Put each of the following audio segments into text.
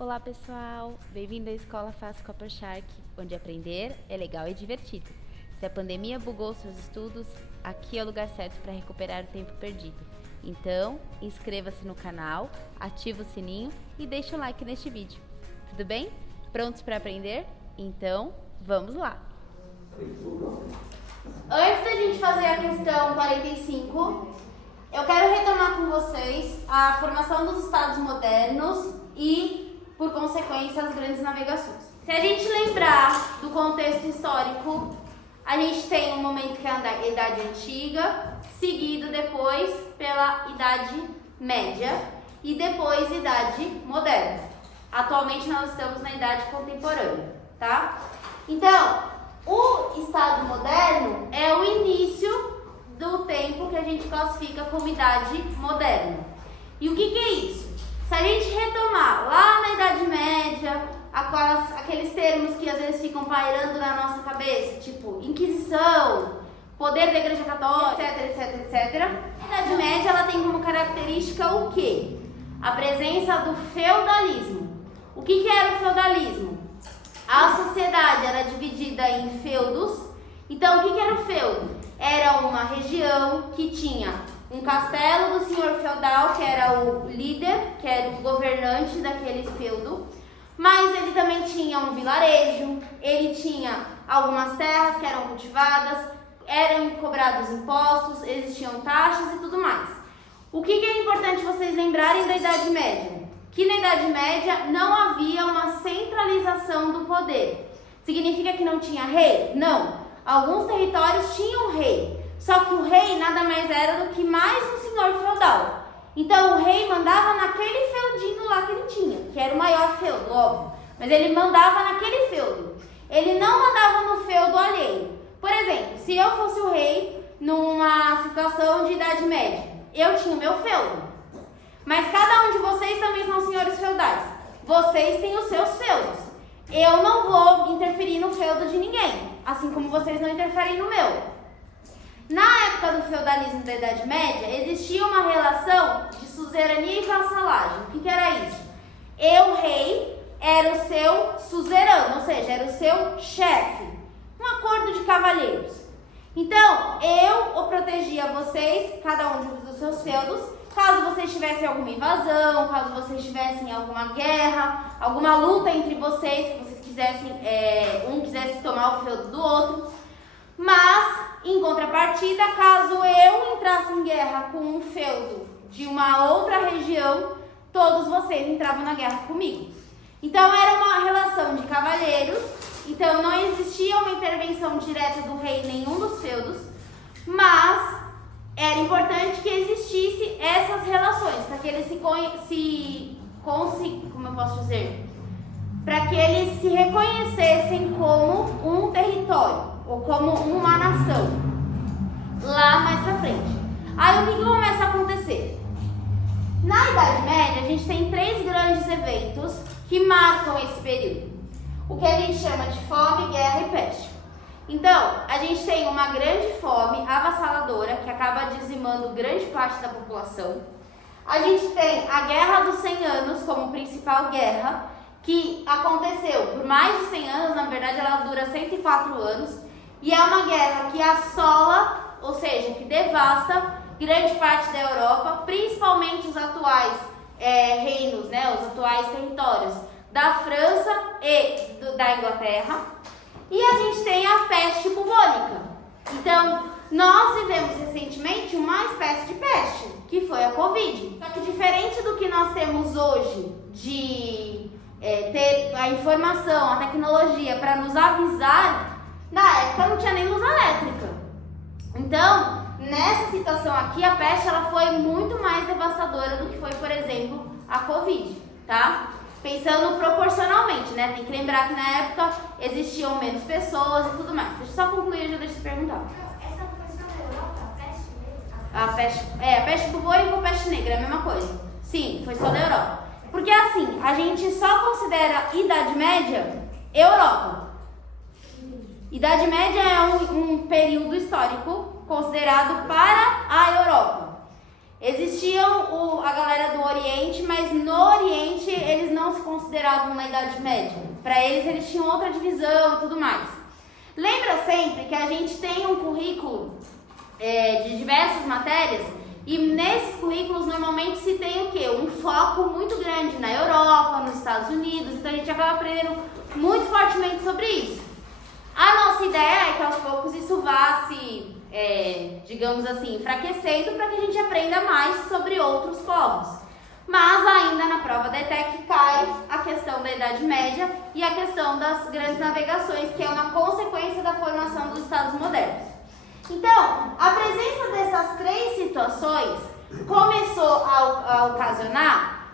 Olá pessoal, bem-vindo à Escola Fácil Copper Shark, onde aprender é legal e divertido. Se a pandemia bugou seus estudos, aqui é o lugar certo para recuperar o tempo perdido. Então, inscreva-se no canal, ative o sininho e deixe um like neste vídeo. Tudo bem? Prontos para aprender? Então, vamos lá! Antes da gente fazer a questão 45, eu quero retomar com vocês a formação dos estados modernos e, por consequência, as grandes navegações. Se a gente lembrar do contexto histórico, a gente tem um momento que é a Idade Antiga, seguido depois pela Idade Média e depois Idade Moderna. Atualmente nós estamos na Idade Contemporânea, tá? Então, o Estado Moderno é o início do tempo que a gente classifica como Idade Moderna. E o que é isso? Se a gente retomar lá na Idade Média, aqueles termos que às vezes ficam pairando na nossa cabeça, tipo Inquisição, poder da Igreja Católica, etc. A Idade Média ela tem como característica o quê? A presença do feudalismo. O que era o feudalismo? A sociedade era dividida em feudos. Então, o que era o feudo? Era uma região que tinha um castelo do senhor feudal, que era o líder, que era o governante daquele feudo, mas ele também tinha um vilarejo, ele tinha algumas terras que eram cultivadas, eram cobrados impostos, existiam taxas e tudo mais. O que é importante vocês lembrarem da Idade Média? Que na Idade Média não havia uma centralização do poder. Significa que não tinha rei? Não. Alguns territórios tinham rei. Só que o rei nada mais era do que mais um senhor feudal. Então o rei mandava naquele feudinho lá que ele tinha, que era o maior feudo, óbvio. Mas ele mandava naquele feudo. Ele não mandava no feudo alheio. Por exemplo, se eu fosse o rei numa situação de Idade Média, eu tinha o meu feudo. Mas cada um de vocês também são senhores feudais. Vocês têm os seus feudos. Eu não vou interferir no feudo de ninguém, assim como vocês não interferem no meu. Na época do feudalismo da Idade Média, existia uma relação de suzerania e vassalagem. O que era isso? Eu, rei, era o seu suzerano, ou seja, era o seu chefe. Um acordo de cavalheiros. Então, eu protegia vocês, cada um dos seus feudos, caso vocês tivessem alguma invasão, caso vocês tivessem alguma guerra, alguma luta entre vocês, que vocês quisessem, um quisesse tomar o feudo do outro. Mas, em contrapartida, caso eu entrasse em guerra com um feudo de uma outra região, todos vocês entravam na guerra comigo. Então, era uma relação de cavalheiros, então não existia uma intervenção direta do rei em nenhum dos feudos, mas era importante que existisse essas relações, para que eles para que eles se reconhecessem como um território, ou como uma nação, lá mais pra frente. Aí o que começa a acontecer? Na Idade Média, a gente tem 3 grandes eventos que marcam esse período. O que a gente chama de fome, guerra e peste. Então, a gente tem uma grande fome avassaladora, que acaba dizimando grande parte da população. A gente tem a Guerra dos 100 Anos como principal guerra, que aconteceu por mais de 100 anos, na verdade ela dura 104 anos, e é uma guerra que assola, ou seja, que devasta grande parte da Europa, principalmente os atuais reinos, né, os atuais territórios da França e da Inglaterra. E a gente tem a peste bubônica. Então, nós vivemos recentemente uma espécie de peste, que foi a Covid. Só que diferente do que nós temos hoje de ter a informação, a tecnologia para nos avisar, na época não tinha nem luz elétrica. Então, nessa situação aqui, a peste ela foi muito mais devastadora do que foi, por exemplo, a Covid, tá? Pensando proporcionalmente, né? Tem que lembrar que na época existiam menos pessoas e tudo mais. Deixa eu só concluir e já deixa eu te perguntar. Essa foi só na Europa, a peste negra? A peste bubônica ou peste negra é a mesma coisa. Sim, foi só na Europa. Porque assim, a gente só considera Idade Média Europa. Idade Média é um período histórico considerado para a Europa. Existiam a galera do Oriente, mas no Oriente eles não se consideram consideravam na Idade Média? Para eles tinham outra divisão e tudo mais. Lembra sempre que a gente tem um currículo de diversas matérias e nesses currículos normalmente se tem o quê? Um foco muito grande na Europa, nos Estados Unidos, então a gente acaba aprendendo muito fortemente sobre isso. A nossa ideia é que aos poucos isso vá se, digamos assim, enfraquecendo para que a gente aprenda mais sobre outros povos. Mas ainda na prova da ETEC cai a questão da Idade Média e a questão das grandes navegações, que é uma consequência da formação dos Estados modernos. Então, a presença dessas três situações começou a ocasionar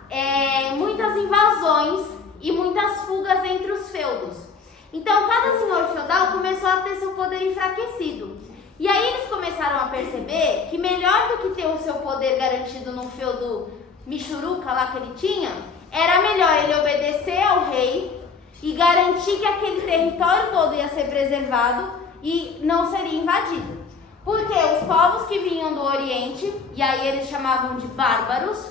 muitas invasões e muitas fugas entre os feudos. Então, cada senhor feudal começou a ter seu poder enfraquecido. E aí eles começaram a perceber que melhor do que ter o seu poder garantido num feudo michuruca lá que ele tinha, era melhor ele obedecer ao rei e garantir que aquele território todo ia ser preservado e não seria invadido. Porque os povos que vinham do Oriente, e aí eles chamavam de bárbaros,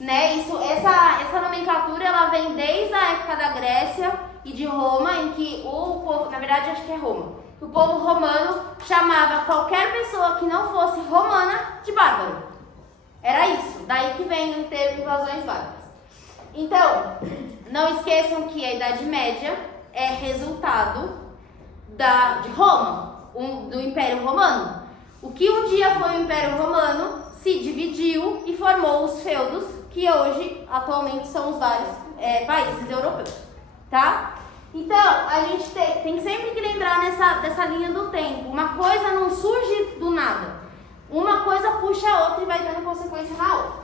né? Essa nomenclatura ela vem desde a época da Grécia e de Roma, em que o povo, na verdade acho que é Roma, o povo romano chamava qualquer pessoa que não fosse romana de bárbaro. Era isso, daí que vem o termo invasões bárbaras. Então, não esqueçam que a Idade Média é resultado de Roma, do Império Romano. O que um dia foi o Império Romano se dividiu e formou os feudos, que hoje, atualmente, são os vários países europeus, tá? Então, a gente tem sempre que lembrar dessa linha do tempo. Uma coisa não surge do nada. Uma coisa puxa a outra e vai dando consequência na outra.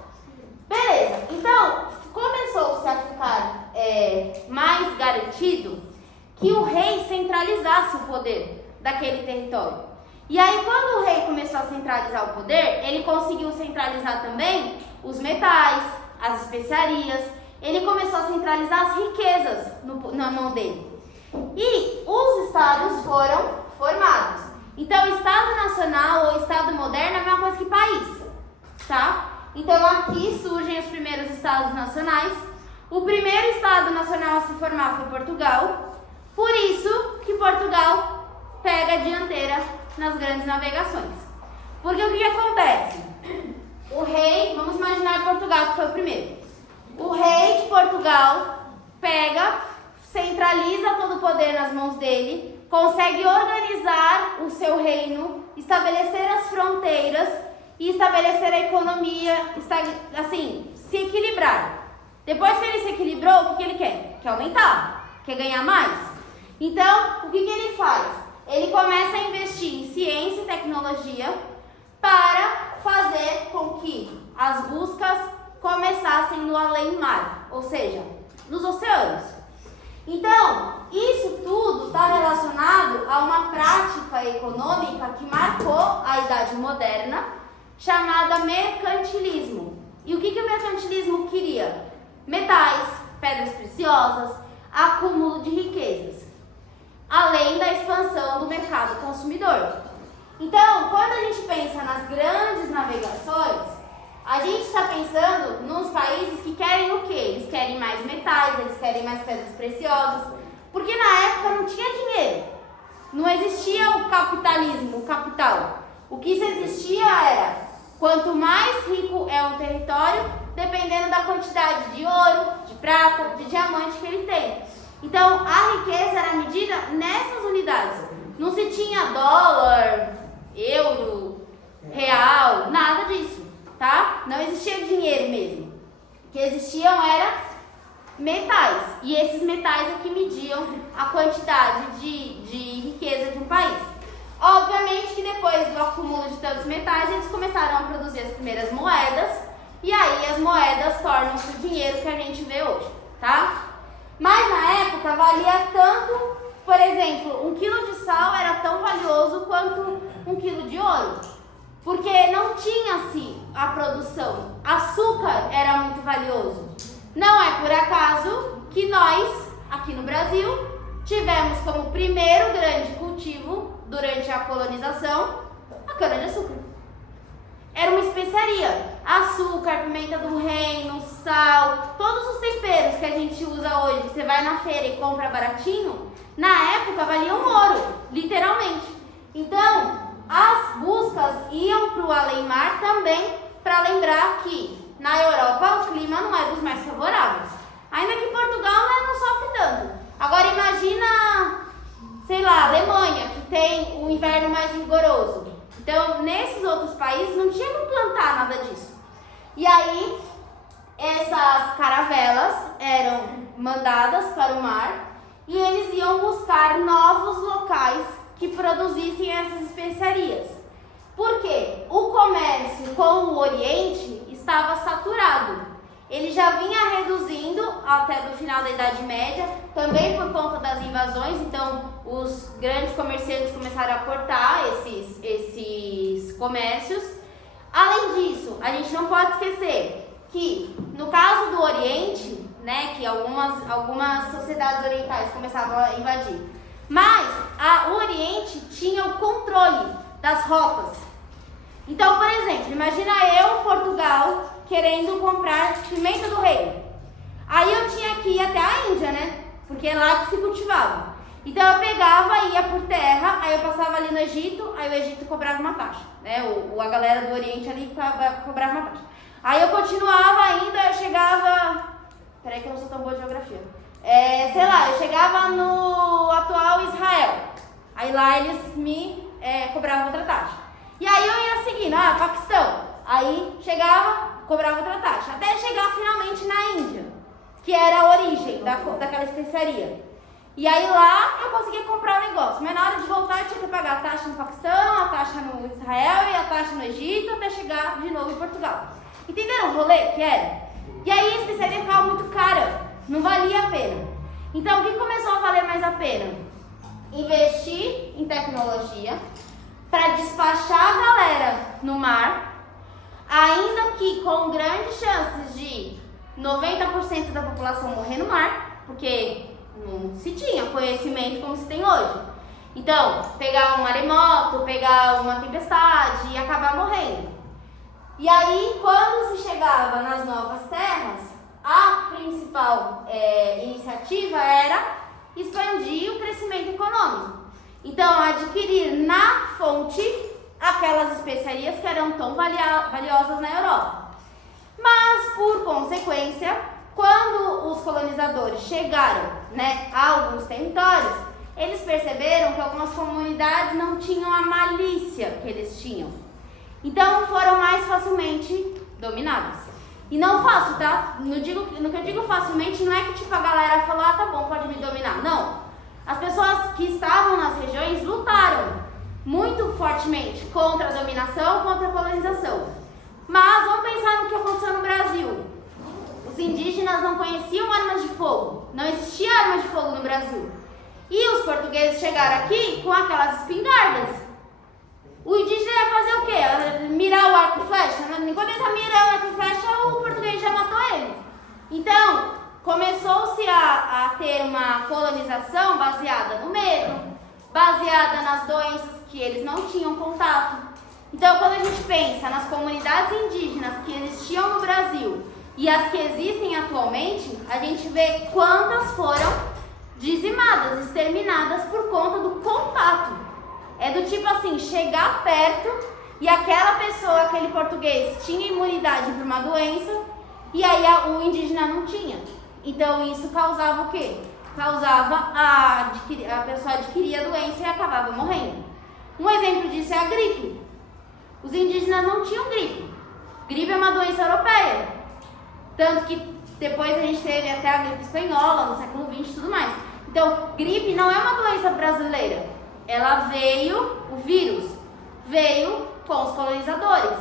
Beleza, então começou-se a ficar mais garantido que o rei centralizasse o poder daquele território. E aí quando o rei começou a centralizar o poder, ele conseguiu centralizar também os metais, as especiarias, ele começou a centralizar as riquezas na mão dele. E os estados foram formados. Então, Estado Nacional ou Estado Moderno é a mesma coisa que país, tá? Então, aqui surgem os primeiros Estados Nacionais. O primeiro Estado Nacional a se formar foi Portugal. Por isso que Portugal pega a dianteira nas grandes navegações. Porque o que acontece? O rei, vamos imaginar Portugal que foi o primeiro. O rei de Portugal pega, centraliza todo o poder nas mãos dele, consegue organizar o seu reino, estabelecer as fronteiras e estabelecer a economia, assim, se equilibrar. Depois que ele se equilibrou, o que ele quer? Quer aumentar, quer ganhar mais. Então, o que ele faz? Ele começa a investir em ciência e tecnologia para fazer com que as buscas começassem no além-mar, ou seja, nos oceanos. Então, isso tudo está relacionado a uma prática econômica que marcou a Idade Moderna, chamada mercantilismo. E o que o mercantilismo queria? Metais, pedras preciosas, acúmulo de riquezas, além da expansão do mercado consumidor. Então, quando a gente pensa nas grandes navegações, a gente está pensando nos países que querem o quê? Eles querem mais metais, eles querem mais pedras preciosas, porque na época não tinha dinheiro, não existia o capitalismo, o capital. O que existia era, quanto mais rico é um território, dependendo da quantidade de ouro, de prata, de diamante que ele tem. Então, a riqueza era medida nessas unidades. Não se tinha dólar, euro, real, nada disso. Tá? Não existia dinheiro mesmo. O que existiam eram metais. E esses metais é que mediam a quantidade de riqueza de um país. Obviamente que depois do acúmulo de tantos metais, eles começaram a produzir as primeiras moedas. E aí as moedas tornam-se o dinheiro que a gente vê hoje, tá? Mas na época valia tanto, por exemplo, 1 quilo de sal era tão valioso quanto 1 quilo de ouro. Porque não tinha-se a produção. Açúcar era muito valioso. Não é por acaso que nós, aqui no Brasil, tivemos como primeiro grande cultivo, durante a colonização, a cana-de-açúcar. Era uma especiaria. Açúcar, pimenta do reino, sal, todos os temperos que a gente usa vai na feira e compra baratinho, na época valia um ouro, literalmente. Então, as buscas iam para o além-mar também para lembrar que na Europa o clima não é dos mais favoráveis. Ainda que Portugal, né, não sofre tanto. Agora imagina, sei lá, Alemanha, que tem o inverno mais rigoroso. Então, nesses outros países não tinha como plantar nada disso. E aí, essas caravelas eram mandadas para o mar e eles iam buscar novos locais que produzissem essas especiarias. Por quê? O comércio com o Oriente estava saturado. Ele já vinha reduzindo até do final da Idade Média, também por conta das invasões, então os grandes comerciantes começaram a cortar esses comércios. Além disso, a gente não pode esquecer que no caso do Oriente, né, que algumas sociedades orientais começavam a invadir, mas o Oriente tinha o controle das rotas. Então, por exemplo, imagina eu, Portugal, querendo comprar pimenta do reino. Aí eu tinha que ir até a Índia, né? Porque é lá que se cultivava. Então eu pegava, ia por terra, aí eu passava ali no Egito, aí o Egito cobrava uma taxa, né? A galera do Oriente ali cobrava uma taxa. Aí eu continuava ainda, eu chegava... Peraí que eu não sou tão boa de geografia. Sei lá, eu chegava no atual Israel. Aí lá eles me cobravam outra taxa. E aí eu ia seguindo, Paquistão. Aí chegava, cobrava outra taxa. Até chegar finalmente na Índia, que era a origem daquela especiaria. E aí lá eu conseguia comprar o negócio. Mas na hora de voltar eu tinha que pagar a taxa no Paquistão, a taxa no Israel e a taxa no Egito, até chegar de novo em Portugal. Entenderam o rolê que era? E aí a especiaria ficava muito cara, não valia a pena. Então o que começou a valer mais a pena? Investir em tecnologia para despachar a galera no mar, ainda que com grandes chances de 90% da população morrer no mar, porque não se tinha conhecimento como se tem hoje. Então, pegar um maremoto, pegar uma tempestade e acabar morrendo. E aí, quando se chegava nas novas terras, a principal iniciativa era expandir o crescimento econômico. Então, adquirir na fonte aquelas especiarias que eram tão valiosas na Europa. Mas, por consequência, quando os colonizadores chegaram, né, a alguns territórios, eles perceberam que algumas comunidades não tinham a malícia que eles tinham. Então, foram mais facilmente dominadas. E não fácil, tá? No que eu digo facilmente, não é que tipo a galera falou, tá bom, pode me dominar. Não. As pessoas que estavam nas regiões lutaram muito fortemente contra a dominação, contra a colonização. Mas vamos pensar no que aconteceu no Brasil. Os indígenas não conheciam armas de fogo, não existia arma de fogo no Brasil. E os portugueses chegaram aqui com aquelas espingardas. O indígena ia fazer o quê? Mirar o arco e flecha? Enquanto ele está mirando o arco e flecha, o português já matou ele. Então, começou-se a ter uma colonização baseada no medo, baseada nas doenças que eles não tinham contato. Então, quando a gente pensa nas comunidades indígenas que existiam no Brasil e as que existem atualmente, a gente vê quantas foram dizimadas, exterminadas por conta do contato. É do tipo assim, chegar perto e aquela pessoa, aquele português, tinha imunidade para uma doença e aí o indígena não tinha. Então isso causava o quê? Causava a pessoa adquirir a doença e acabava morrendo. Um exemplo disso é a gripe. Os indígenas não tinham gripe. Gripe é uma doença europeia. Tanto que depois a gente teve até a gripe espanhola, no século XX e tudo mais. Então, gripe não é uma doença brasileira. Ela veio, o vírus veio com os colonizadores.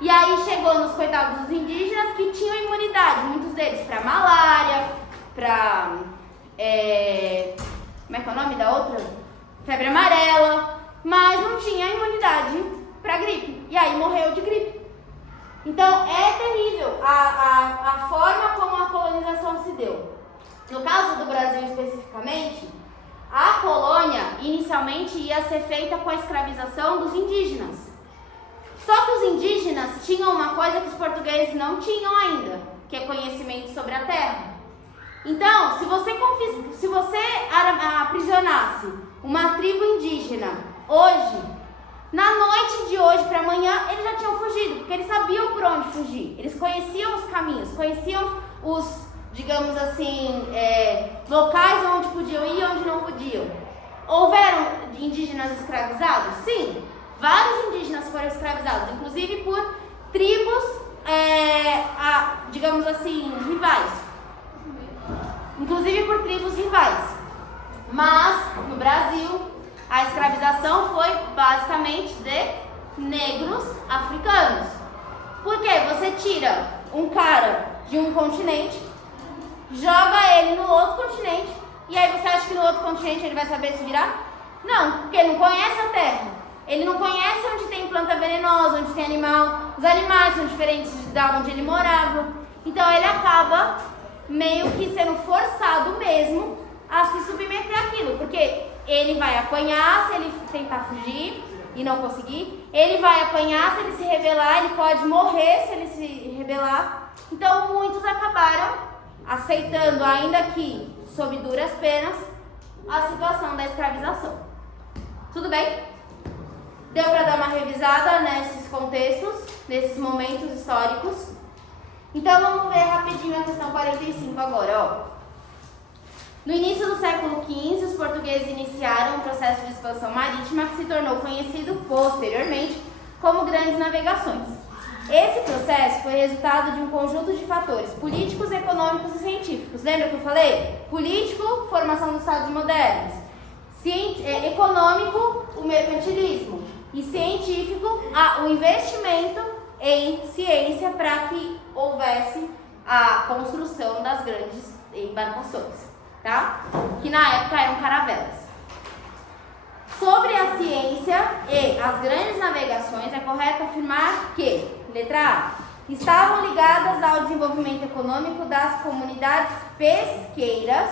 E aí chegou nos coitados dos indígenas que tinham imunidade, muitos deles para malária, para... como é que é o nome da outra? Febre amarela, mas não tinha imunidade para gripe. E aí morreu de gripe. Então é terrível a forma como a colonização se deu. No caso do Brasil especificamente, a colônia inicialmente ia ser feita com a escravização dos indígenas. Só que os indígenas tinham uma coisa que os portugueses não tinham ainda, que é conhecimento sobre a terra. Então, se você aprisionasse uma tribo indígena hoje, na noite de hoje para amanhã, eles já tinham fugido, porque eles sabiam por onde fugir. Eles conheciam os caminhos, conheciam os, digamos assim, locais onde podiam ir e onde não podiam. Houveram indígenas escravizados? Sim, vários indígenas foram escravizados, inclusive por tribos, digamos assim, rivais. Inclusive por tribos rivais. Mas, no Brasil, a escravização foi basicamente de negros africanos. Por quê? Você tira um cara de um continente, joga ele no outro continente, e aí você acha que no outro continente ele vai saber se virar? Não, porque ele não conhece a terra. Ele não conhece onde tem planta venenosa, onde tem animal. Os animais são diferentes da onde ele morava. Então ele acaba meio que sendo forçado mesmo a se submeter àquilo, porque ele vai apanhar se ele tentar fugir e não conseguir, ele vai apanhar se ele se rebelar, ele pode morrer se ele se rebelar. Então muitos acabaram aceitando, ainda que sob duras penas, a situação da escravização. Tudo bem? Deu para dar uma revisada nesses contextos, nesses momentos históricos? Então vamos ver rapidinho a questão 45 agora, ó. No início do século XV, os portugueses iniciaram um processo de expansão marítima que se tornou conhecido posteriormente como Grandes Navegações. Esse processo foi resultado de um conjunto de fatores políticos, econômicos e científicos. Lembra que eu falei? Político, formação dos estados modernos. Econômico, o mercantilismo. E científico, o investimento em ciência para que houvesse a construção das grandes embarcações, tá? Que na época eram caravelas. Sobre a ciência e as grandes navegações, é correto afirmar que, letra A, estavam ligadas ao desenvolvimento econômico das comunidades pesqueiras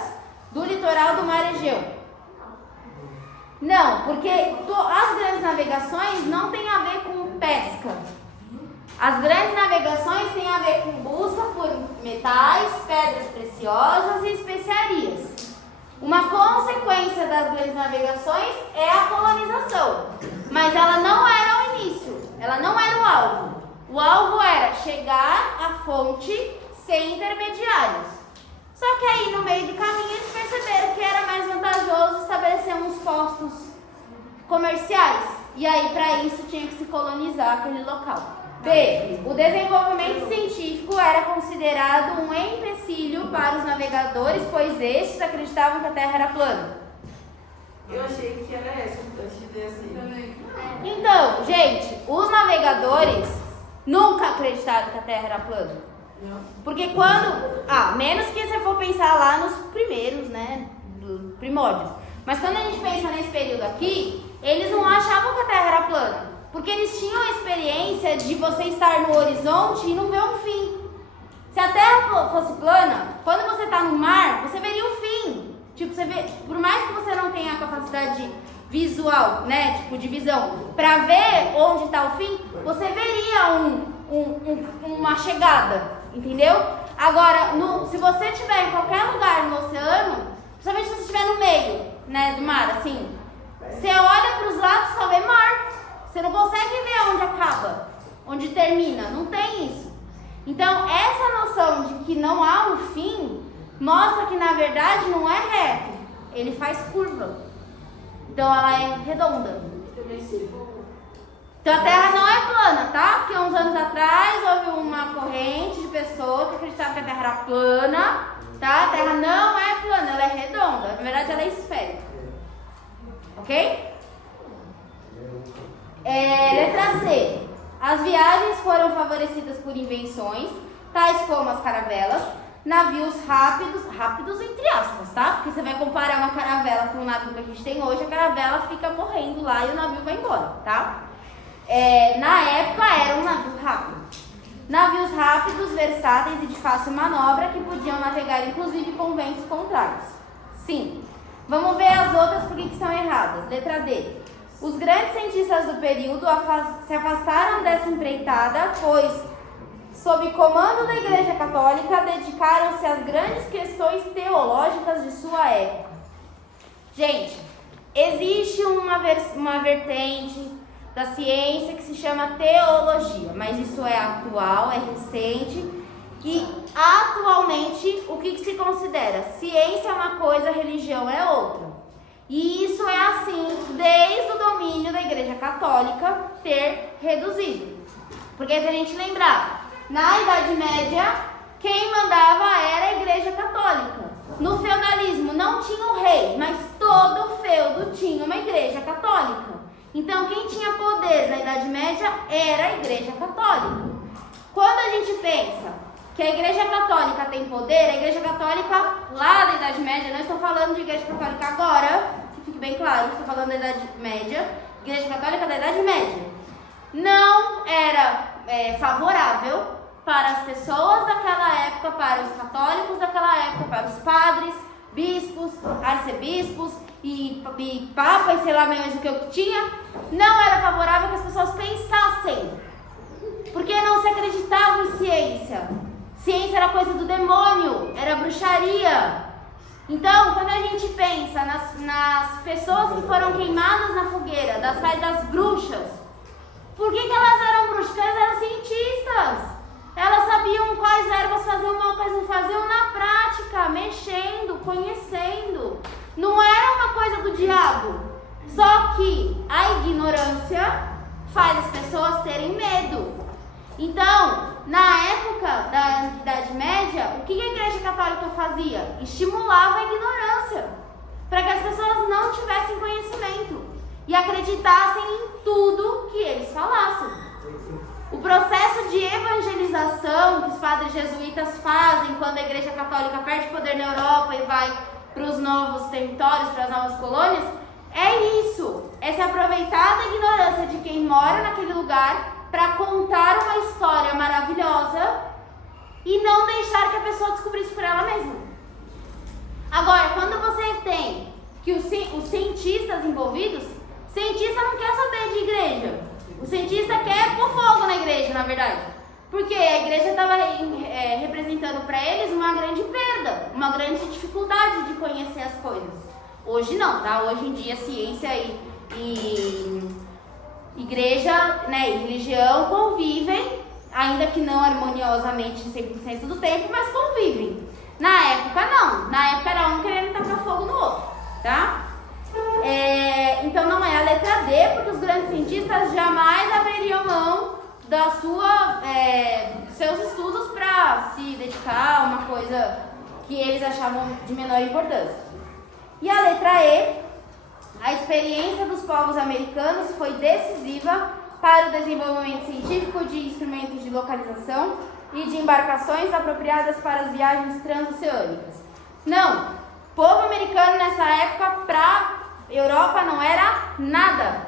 do litoral do Mar Egeu. Não, porque as grandes navegações não têm a ver com pesca. As grandes navegações têm a ver com busca por metais, pedras preciosas e especiarias. Uma consequência das grandes navegações é a colonização, mas ela não era o início, ela não era o alvo. O alvo era chegar à fonte sem intermediários. Só que aí no meio do caminho eles perceberam que era mais vantajoso estabelecer uns postos comerciais. E aí para isso tinha que se colonizar aquele local. B. O desenvolvimento científico era considerado um empecilho para os navegadores, pois estes acreditavam que a Terra era plana. Eu achei que era essa, antes de ler assim. Então, gente, os navegadores nunca acreditaram que a Terra era plana. Porque quando, menos que você for pensar lá nos primeiros, né, primórdios. Mas quando a gente pensa nesse período aqui, eles não achavam que a Terra era plana. Porque eles tinham a experiência de você estar no horizonte e não ver um fim. Se a Terra fosse plana, quando você está no mar, você veria o fim. Tipo, você vê, por mais que você não tenha a capacidade visual, né, tipo de visão, para ver onde está o fim, você veria uma chegada. Entendeu? Agora, se você estiver em qualquer lugar no oceano, principalmente se você estiver no meio, né, do mar, assim, você olha para os lados e só vê mar. Você não consegue ver onde acaba, onde termina. Não tem isso. Então, essa noção de que não há um fim mostra que, na verdade, não é reto. Ele faz curva. Então, ela é redonda. Então a Terra não é plana, tá? Porque uns anos atrás houve uma corrente de pessoas que acreditavam que a Terra era plana, tá? A Terra não é plana, ela é redonda. Na verdade, ela é esférica. Ok? Letra C. As viagens foram favorecidas por invenções, tais como as caravelas, navios rápidos entre aspas, tá? Porque você vai comparar uma caravela com o navio que a gente tem hoje, a caravela fica morrendo lá e o navio vai embora, tá? Na época era um navio rápido. Navios rápidos, versáteis e de fácil manobra que podiam navegar inclusive com ventos contrários. Sim. Vamos ver as outras porque que são erradas. Letra D. Os grandes cientistas do período se afastaram dessa empreitada, pois sob comando da Igreja Católica, dedicaram-se às grandes questões teológicas de sua época. Gente, existe uma vertente da ciência que se chama teologia, mas isso é atual, é recente, e atualmente o que se considera? Ciência é uma coisa, religião é outra. E isso é assim desde o domínio da Igreja Católica ter reduzido. Porque se a gente lembrar, na Idade Média, quem mandava era a Igreja Católica. No feudalismo não tinha o rei, mas todo feudo tinha uma Igreja Católica. Então quem tinha poder na Idade Média era a Igreja Católica. Quando a gente pensa que a Igreja Católica tem poder, a Igreja Católica lá da Idade Média, não estou falando de Igreja Católica agora, que fique bem claro, estou falando da Idade Média, Igreja Católica da Idade Média, não era favorável para as pessoas daquela época, para os católicos daquela época, para os padres, bispos, arcebispos e papa e sei lá mesmo o que eu tinha, não era favorável que as pessoas pensassem, porque não se acreditava em ciência. Ciência era coisa do demônio, era bruxaria. Então, quando a gente pensa nas pessoas que foram queimadas na fogueira, das bruxas, por que elas eram bruxas? Porque elas eram cientistas. Elas sabiam quais ervas faziam mal, quais não faziam na prática, mexendo, conhecendo. Não era uma coisa do diabo. Só que a ignorância faz as pessoas terem medo. Então, na época da Idade Média, o que a Igreja Católica fazia? Estimulava a ignorância, para que as pessoas não tivessem conhecimento e acreditassem em tudo que eles falassem. O processo de evangelização que os padres jesuítas fazem quando a Igreja Católica perde poder na Europa e vai para os novos territórios, para as novas colônias, é isso, é se aproveitar da ignorância de quem mora naquele lugar para contar uma história maravilhosa e não deixar que a pessoa descobrisse por ela mesma. Agora, quando você tem que os cientistas envolvidos, o cientista não quer saber de igreja. O cientista quer pôr fogo na igreja, na verdade. Porque a igreja estava representando para eles uma grande perda, uma grande dificuldade de conhecer as coisas. Hoje não, tá? Hoje em dia, ciência e igreja, né, e religião convivem, ainda que não harmoniosamente 100% do tempo, mas convivem. Na época não, na época era um querendo tacar fogo no outro, tá? Então não é a letra D, porque os grandes cientistas jamais abririam mão da seus estudos para se dedicar a uma coisa que eles achavam de menor importância. E a letra E, a experiência dos povos americanos foi decisiva para o desenvolvimento científico de instrumentos de localização e de embarcações apropriadas para as viagens transoceânicas. Não, o povo americano nessa época para a Europa não era nada,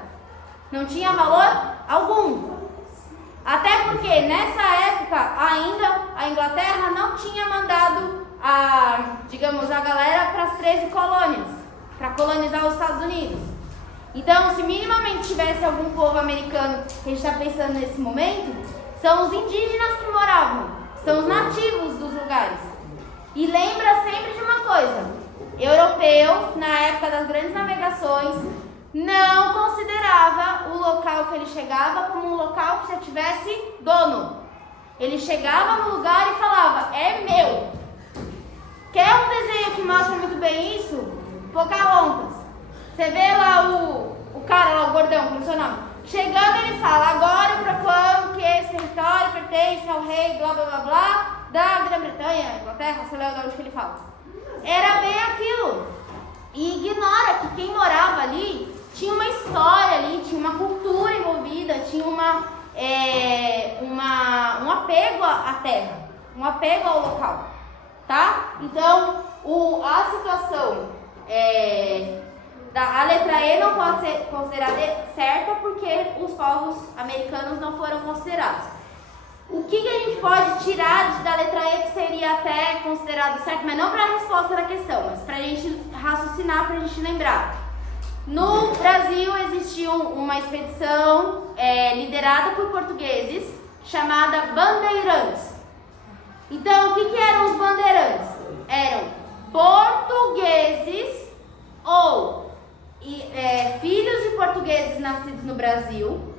não tinha valor algum. Até porque nessa época ainda a Inglaterra não tinha mandado a galera para as 13 colônias, para colonizar os Estados Unidos. Então, se minimamente tivesse algum povo americano que a gente está pensando nesse momento, são os indígenas que moravam, são os nativos dos lugares. E lembra sempre de uma coisa, europeu, na época das grandes navegações, não considerava o local que ele chegava como um local que já tivesse dono. Ele chegava no lugar e falava, é meu. Quer um desenho que mostra muito bem isso? Pocahontas. Você vê lá o cara lá, o gordão, como é o seu nome? Chegando ele fala, agora eu proclamo que esse território pertence ao rei, blá blá blá blá, da Grã-Bretanha, Inglaterra, sei lá de onde que ele fala. Era bem aquilo. E ignora que quem morava ali tinha uma história ali, tinha uma cultura envolvida, tinha um apego à terra, um apego ao local, tá? Então, a situação, a letra E não pode ser considerada certa porque os povos americanos não foram considerados. O que a gente pode tirar da letra E que seria até considerado certo, mas não para a resposta da questão, mas para a gente raciocinar, para a gente lembrar. No Brasil existiu uma expedição liderada por portugueses chamada Bandeirantes. Então, o que eram os bandeirantes? Eram portugueses ou filhos de portugueses nascidos no Brasil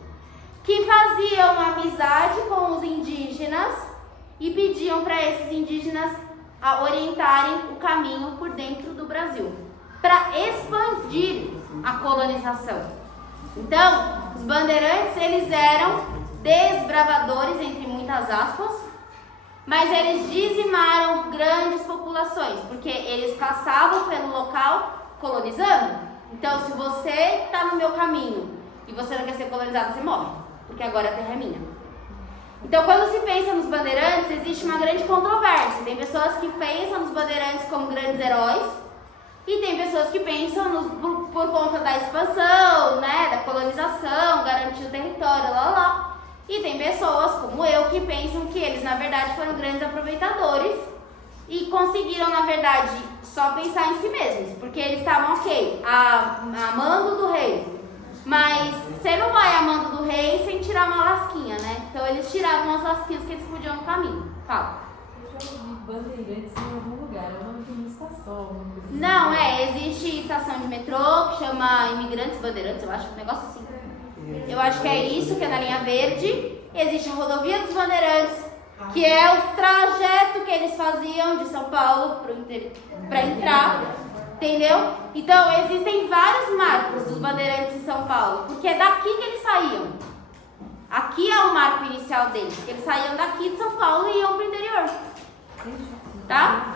que faziam amizade com os indígenas e pediam para esses indígenas orientarem o caminho por dentro do Brasil, para expandir a colonização. Então, os bandeirantes, eles eram desbravadores, entre muitas aspas, mas eles dizimaram grandes populações, porque eles passavam pelo local colonizando. Então, se você está no meu caminho e você não quer ser colonizado, você morre, porque agora a terra é minha. Então, quando se pensa nos bandeirantes, existe uma grande controvérsia. Tem pessoas que pensam nos bandeirantes como grandes heróis e tem pessoas que pensam por conta da expansão, né, da colonização, garantir o território, lá. E tem pessoas como eu que pensam que eles, na verdade, foram grandes aproveitadores e conseguiram, na verdade, só pensar em si mesmos, porque eles estavam, amando do rei. Mas você não vai amando do rei sem tirar uma lasquinha, né? Então eles tiravam as lasquinhas que eles podiam no caminho. Fala. Eu já ouvi bandeirantes em algum lugar, é o nome de uma estação, alguma coisa assim. Não, existe estação de metrô que chama Imigrantes Bandeirantes, eu acho, um negócio assim. Eu acho que é isso, que é na linha verde. Existe a rodovia dos Bandeirantes, que é o trajeto que eles faziam de São Paulo para entrar. Entendeu? Então, existem vários marcos dos bandeirantes em São Paulo, porque é daqui que eles saíam. Aqui é o marco inicial deles, que eles saíam daqui de São Paulo e iam para o interior. Tá?